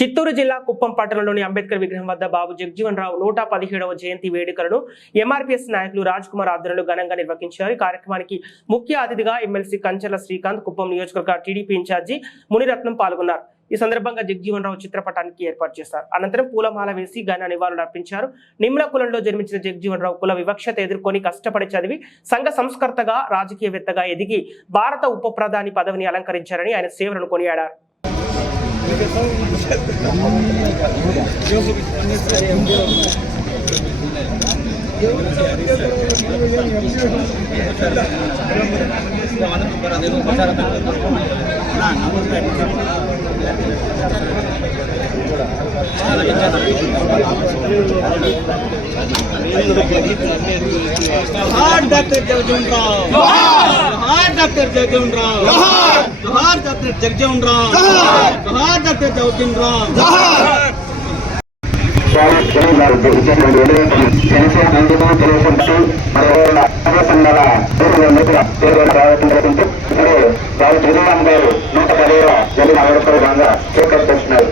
చిత్తూరు జిల్లా కుప్పం పట్టణంలోని అంబేద్కర్ విగ్రహం వద్ద బాబు జగ్జీవన్ రావు నూట పదిహేడవ జయంతి వేడుకలను ఎంఆర్పీఎస్ నాయకులు రాజ్ కుమార్ ఆధ్వర్యంలో ఘనంగా నిర్వహించారు. ఈ కార్యక్రమానికి ముఖ్య అతిథిగా ఎమ్మెల్సీ కంచల శ్రీకాంత్ కుప్పం నియోజకవర్గ టీడీపీ ఇన్ఛార్జి మునిరత్నం పాల్గొన్నారు. ఈ సందర్భంగా జగ్జీవన్ రావు చిత్రపటానికి ఏర్పాటు చేశారు. అనంతరం పూలమాల వేసి ఘన నివాళులు అర్పించారు. నిమ్ల కులంలో జన్మించిన జగ్జీవన్ రావు కుల వివక్షత ఎదుర్కొని కష్టపడి చదివి సంఘ సంస్కర్తగా రాజకీయవేత్తగా ఎదిగి భారత ఉప ప్రధాని పదవిని అలంకరించారని ఆయన సేవలను కొనియాడారు. డాక్టర్ జగన్ జోహార్ డాక్టర్ జగన్ రావు జోహార్ డాక్టర్ జగన్ రావు జోహార్ డాక్టర్ జగన్ రావు జనసేన అందుబాటు తెలుగుదేశం జగన్ గారు నూట పదివేల జరిగిన అవరకులు భాగంగా చేపడుతున్నారు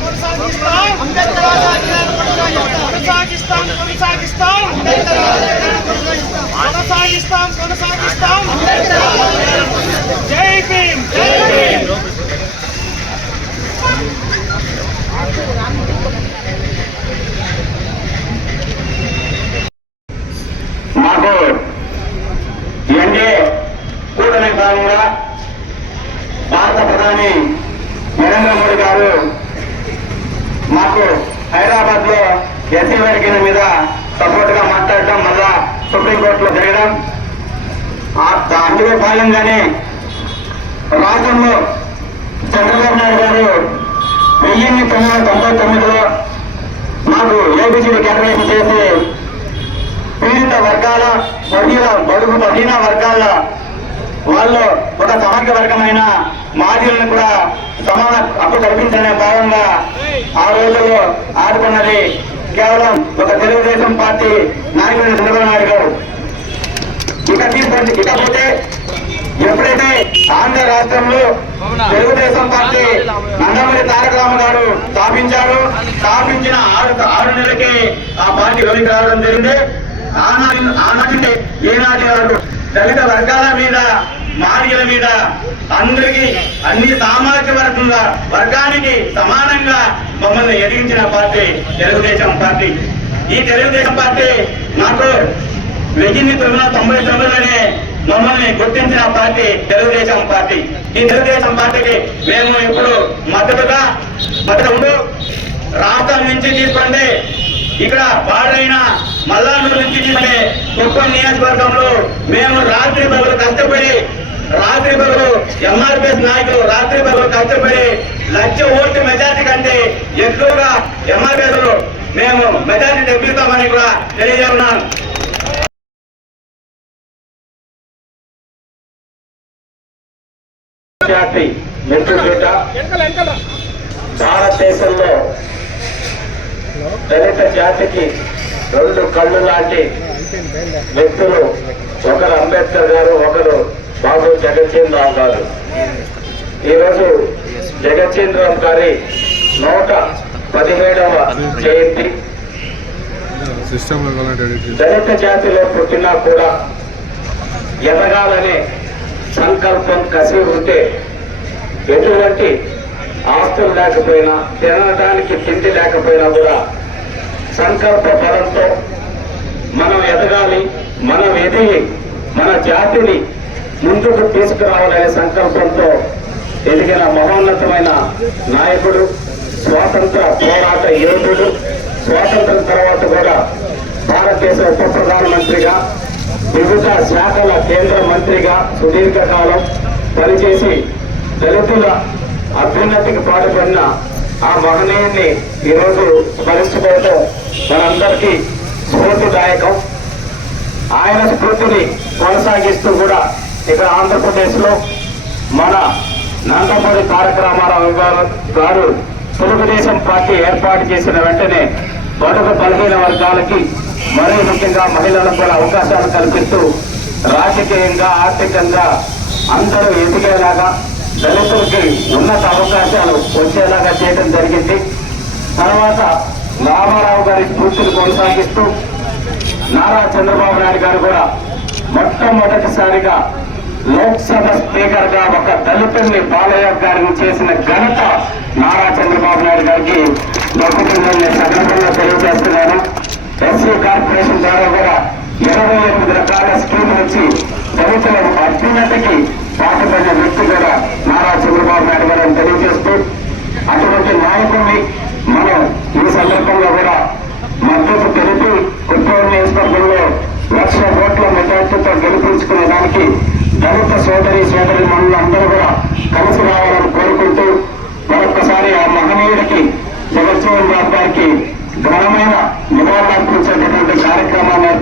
కొనసాగిస్తాం కొనసాగిస్తాం. కొనసాగిస్తాం. కొనసాగిస్తాం. ఎస్సీ వర్గాల మీద సపోర్ట్గా మాట్లాడటం మళ్ళా సుప్రీంకోర్టులో జరగడం అందులో భాగంగానే రాష్ట్రంలో చంద్రబాబు నాయుడు గారు వెయ్యిన్ని తొమ్మిది వందల తొంభై తొమ్మిదిలో మాకు ఏబిసిడి కేటాయింపు చేసి పీడిత వర్గాల బహీన బడుగు బహీన వర్గాల వాళ్ళు ఒక సమగ్ర వర్గమైన మాజీలను కూడా సమాన హక్కు కల్పించనే భాగంగా ఆ రోజుల్లో ఆడుకున్నది కేవలం ఒక తెలుగుదేశం పార్టీ నాయకుడు చంద్రబాబు నాయుడు గారు. ఇక తీసుకోండి. ఇకపోతే ఎప్పుడైతే ఆంధ్ర రాష్ట్రంలో తెలుగుదేశం పార్టీ నందమూరి తారక రామ గారు స్థాపించారు స్థాపించిన ఆరు ఆరు నెలలకే ఆ పార్టీ వెలికి రావడం జరిగింది. ఆనాటి ఆనాటి ఏనాటి వరకు దళిత వర్గాల మీద మాదిగల మీద అందరికీ అన్ని సామాజిక వర్గంగా వర్గానికి సమానంగా మమ్మల్ని ఎదిగించిన పార్టీ తెలుగుదేశం పార్టీ. ఈ తెలుగుదేశం పార్టీ నాకు వెయ్యిన్ని తొమ్మిది తొంభై తొమ్మిదిలోనే మమ్మల్ని గుర్తించిన పార్టీ తెలుగుదేశం పార్టీ. ఈ తెలుగుదేశం పార్టీకి మేము ఇప్పుడు మద్దతుగా మద్దతు రాష్ట్రం నుంచి తీసుకోండి ఇక్కడ పాడైన మల్లానూరు నుంచి తీసుకుంటే కుప్పం నియోజకవర్గంలో మేము రాత్రి పగలు కష్టపడి రాత్రి పగలు ఎంఆర్పిఎస్ నాయకులు రాత్రి పగలు కష్టపడి లక్ష ఓట్లు మెజార్టీ ఎక్కువగా ఎంఆర్పిఎస్ మేము మెజార్టీ తెప్పిస్తామని కూడా తెలియజేస్తున్నాను భారతదేశంలో దళిత జాతికి రెండు కళ్ళు లాంటి వ్యక్తులు ఒకరు అంబేద్కర్ గారు ఒకరు బాబు జగజ్జీవన్ రావు గారు. ఈరోజు జగజ్జీవన్ రావు గారి నూట పదిహేడవ జయంతి. దళిత జాతిలో పుట్టినా కూడా ఎదగాలనే సంకల్పం కసి ఉంటే ఎటువంటి ఆస్తులు లేకపోయినా తినడానికి తిండి లేకపోయినా కూడా సంకల్ప బలంతో మనం ఎదగాలి మనం ఎదిగి మన జాతిని ముందుకు తీసుకురావాలనే సంకల్పంతో ఎదిగిన మహోన్నతమైన నాయకుడు స్వాతంత్ర పోరాట యోధుడు. స్వాతంత్రం తర్వాత కూడా భారతదేశ ఉప ప్రధానమంత్రిగా వివిధ శాఖల కేంద్ర మంత్రిగా సుదీర్ఘకాలం పనిచేసి దళితుల అభ్యున్నతికి పాటుపడిన ఆ మహనీయుణ్ణి ఈరోజు స్మరించుకోవటం మనందరికీ స్ఫూర్తిదాయకం. ఆయన స్ఫూర్తిని కొనసాగిస్తూ కూడా ఇక్కడ ఆంధ్రప్రదేశ్లో మన నందమూరి తారక రామారావు గారు గారు తెలుగుదేశం పార్టీ ఏర్పాటు చేసిన వెంటనే బడుగు బలహీన వర్గాలకి మరీ ముఖ్యంగా మహిళలకు కూడా అవకాశాలు కల్పిస్తూ రాజకీయంగా ఆర్థికంగా అందరూ ఎదిగేలాగా దళితులకి ఉన్నత అవకాశాలు వచ్చేలాగా చేయడం జరిగింది. తర్వాత రామారావు గారి స్ఫూర్తిని కొనసాగిస్తూ నారా చంద్రబాబు నాయుడు గారు కూడా మొట్టమొదటిసారిగా లోక్సభ స్పీకర్గా ఒక దళితుల్ని బాలయ్య గారిని చేసిన ఘనత నారా చంద్రబాబు నాయుడు గారికి దక్కుతుందని సందర్భంగా తెలియజేస్తున్నాను. ఎస్సీ కార్పొరేషన్ ద్వారా కూడా ఇరవై ఎనిమిది రకాల స్కీములు వచ్చి దళితుల అభ్యున్నతికి పాటుపడిన వ్యక్తి కూడా నారా చంద్రబాబు నాయుడు గారు అని తెలియజేస్తూ అటువంటి నాయకుడిని మనం ఈ సందర్భంగా కూడా మద్దతు తెలిపి కుప్పం నియోజకవర్గంలో లక్ష ఓట్ల మెజార్టీతో గెలిపించి